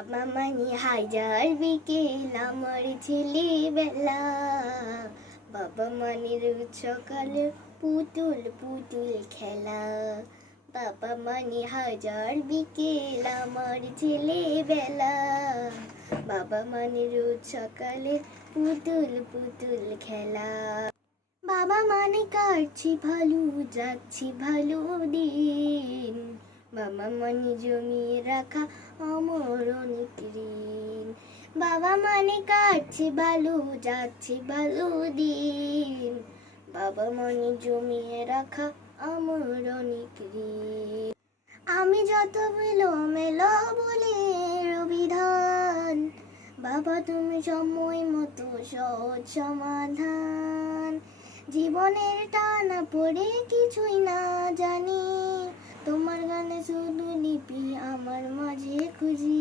বাবা মানে হাজার বিকেল আমার ছেলেবেলা। বাবা মানে রোজ সকালে পুতুল পুতুল খেলা। বাবা মানে হাজার বিকেল আমার ছেলেবেলা। বাবা মানে রোজ সকালে পুতুল পুতুল খেলা। বাবা মানে কাটছি ভালো যাচ্ছি ভালো দিন। বাবা মানে জমিয়ে রাখা আমার অনেক ঋণ। বাবা মানে কাটছি ভালো যাচ্ছি ভালো দিন। বাবা মানে জমিয়ে রাখা আমার অনেক ঋণ। আমি যত মেলো বলে অভিধান, বাবা তুমি সময় মতো সহজ সমাধান। জীবনের টানা পড়ে কিছুই না জানি, তোমার গানে শুধু লিপি আমার মাঝে খুঁজি।